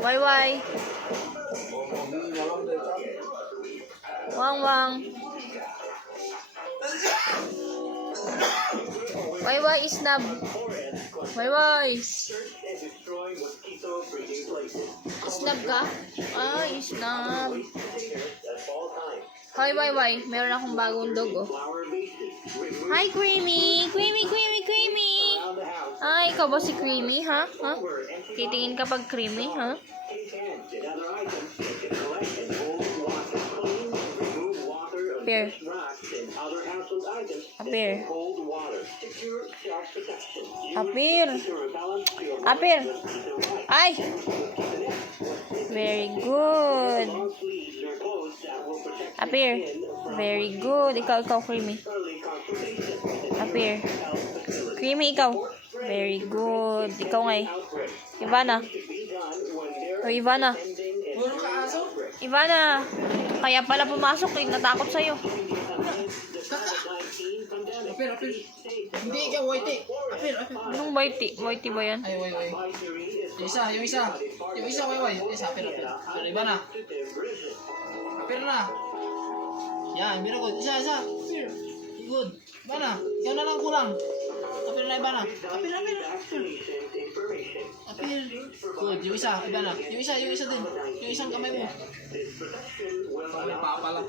Why, why? Wang, wang. Why, why, snub? Why, why? Snub ka? Ay, snub. Hoy, why, why? Meron akong bagong dog, oh. Hi, Creamy! Creamy, Creamy, Creamy! Ay, ikaw ba si Creamy, ha? Ha? Titingin ka pag Creamy, ha? Appear. Appear. Appear. Appear. Ay! Very good. Appear. Very good. Ikaw, Creamy. Appear. Creamy, ikaw. Very good. Ikaw nga eh. Ivana. O, Ivana. Ivana. Kaya pala pumasok eh. Natakot sa'yo. Apir. Hindi, ikaw, whitey. Apir. Anong whitey? Whitey ba yan? Ay, way. Yung isa, way. Isa, apir. Pero iba na. Apir na. Yan, very good. Isa. Apir. Good. Iba na. Ikaw na lang kulang. Apir na, iba na. Apir. Apir. Good. Yung isa, iba na. Yung isa din. Yung isang kamay mo. Pala.